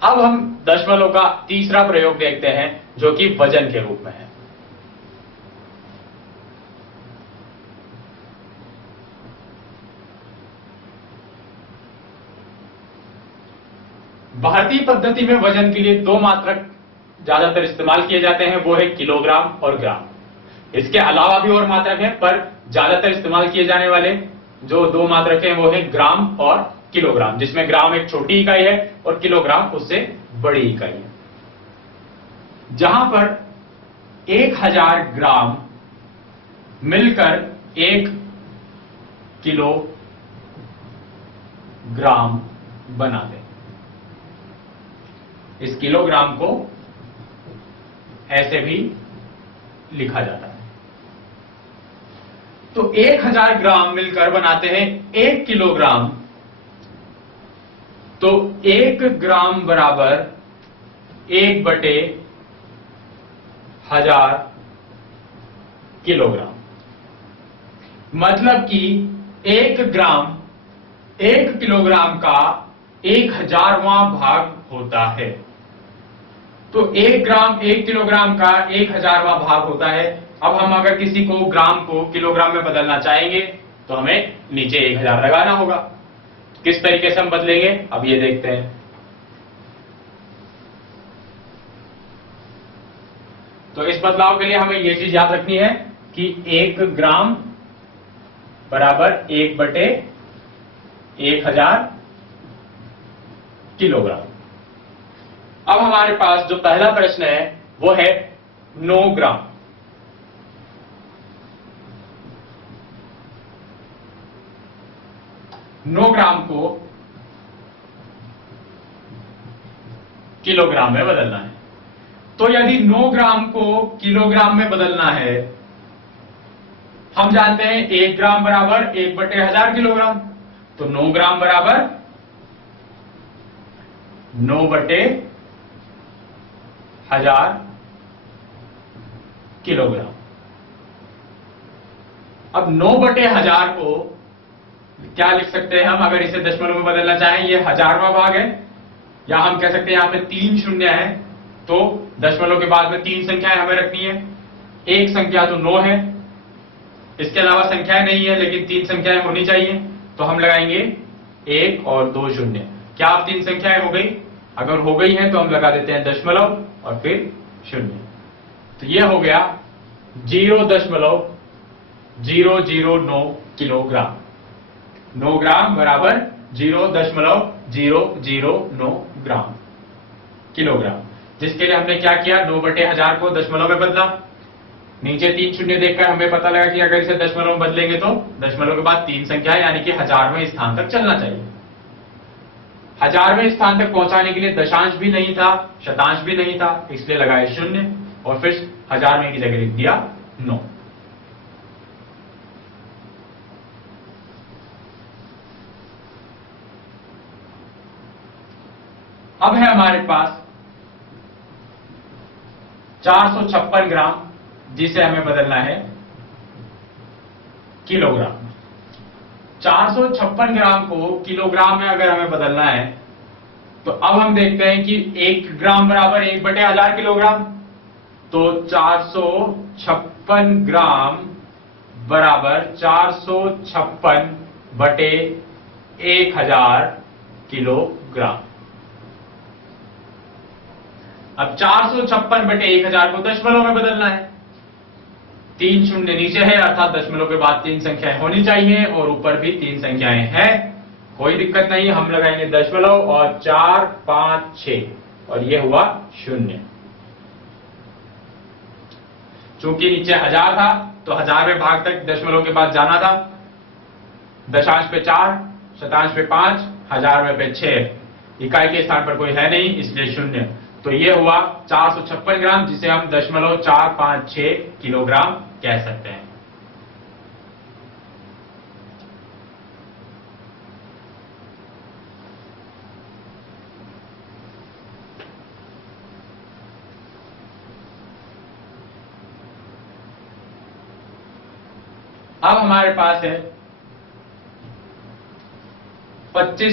अब हम दशमलव का तीसरा प्रयोग देखते हैं जो कि वजन के रूप में है। भारतीय पद्धति में वजन के लिए दो मात्रक ज्यादातर इस्तेमाल किए जाते हैं, वो है किलोग्राम और ग्राम। इसके अलावा भी और मात्रक हैं, पर ज्यादातर इस्तेमाल किए जाने वाले जो दो मात्रक हैं वो है ग्राम और किलोग्राम, जिसमें ग्राम एक छोटी इकाई है और किलोग्राम उससे बड़ी इकाई है। जहां पर 1000 ग्राम मिलकर 1 किलोग्राम बना दें। इस किलोग्राम को ऐसे भी लिखा जाता है। तो 1000 ग्राम मिलकर बनाते हैं 1 किलोग्राम। तो 1 ग्राम बराबर 1/1000 किलोग्राम। मतलब कि 1 ग्राम 1 किलोग्राम का 1000वां भाग होता है। तो 1 ग्राम 1 किलोग्राम का 1000वां भाग होता है। अब हम अगर किसी को ग्राम को किलोग्राम में बदलना चाहेंगे तो हमें नीचे 1000 लगाना होगा। किस तरीके से हम बदलेंगे अब ये देखते हैं। तो इस बदलाव के लिए हमें यह चीज याद रखनी है कि 1 ग्राम बराबर 1/1000 किलोग्राम। अब हमारे पास जो पहला प्रश्न है वो है 9 ग्राम। 9 ग्राम को किलोग्राम में बदलना है। तो यदि 9 ग्राम को किलोग्राम में बदलना है, हम जानते हैं 1 ग्राम बराबर 1/1000 किलोग्राम। तो 9 ग्राम बराबर 9/1000 किलोग्राम। अब 9/1000 को क्या लिख सकते हैं हम, अगर इसे दशमलव में बदलना चाहें? ये 1000वां भाग है, या हम कह सकते हैं यहां पे 3 शून्य है, तो दशमलव के बाद में 3 संख्याएं हमें रखनी है। एक संख्या तो 9 है, इसके अलावा संख्याएं नहीं है, लेकिन 3 संख्याएं होनी चाहिए। तो हम लगाएंगे 1 और 2 शून्य। क्या अब 3 संख्याएं हो गई? अगर हो गई हैं तो हम लगा देते हैं दशमलव और फिर शून्य। तो यह हो गया 0.009 किलोग्राम। 9 ग्राम बराबर 0.009 ग्राम किलोग्राम, जिसके लिए हमने क्या किया? 9/1000 को दशमलव में बदला। नीचे 3 शून्य देखकर हमें पता लगा कि अगर इसे दशमलव में बदलेंगे तो दशमलव के बाद 3 संख्या यानी कि 1000वें स्थान तक चलना चाहिए। 1000वें स्थान तक पहुंचाने के लिए दशांश भी नहीं था, शतांश भी नहीं था, इसलिए लगाए 0 और फिर 1000वें की जगह लिख दिया 9। अब है हमारे पास 456 ग्राम, जिसे हमें बदलना है किलोग्राम। 456 ग्राम को किलोग्राम में अगर हमें बदलना है तो अब हम देखते हैं कि 1 ग्राम बराबर 1/1000 किलोग्राम। तो 456 ग्राम बराबर 456/1000 किलोग्राम। अब 456/1000 को दशमलव में बदलना है। 3 शून्य नीचे है, अर्थात दशमलव के बाद 3 संख्याएं होनी चाहिए और ऊपर भी 3 संख्याएं हैं। कोई दिक्कत नहीं, हम लगाएंगे दशमलव और 4, 5, 6 और ये हुआ 0। चूंकि नीचे 1000 था तो 1000वें भाग तक दशमलव के बाद जाना था। दशांश पे 4, शतांश पे 5, 1000वें पे 6, इकाई के स्थान पर कोई है नहीं, इसलिए 0। तो ये हुआ 456 ग्राम, जिसे हम 0.456 किलोग्राम कह सकते हैं। अब हमारे पास है 25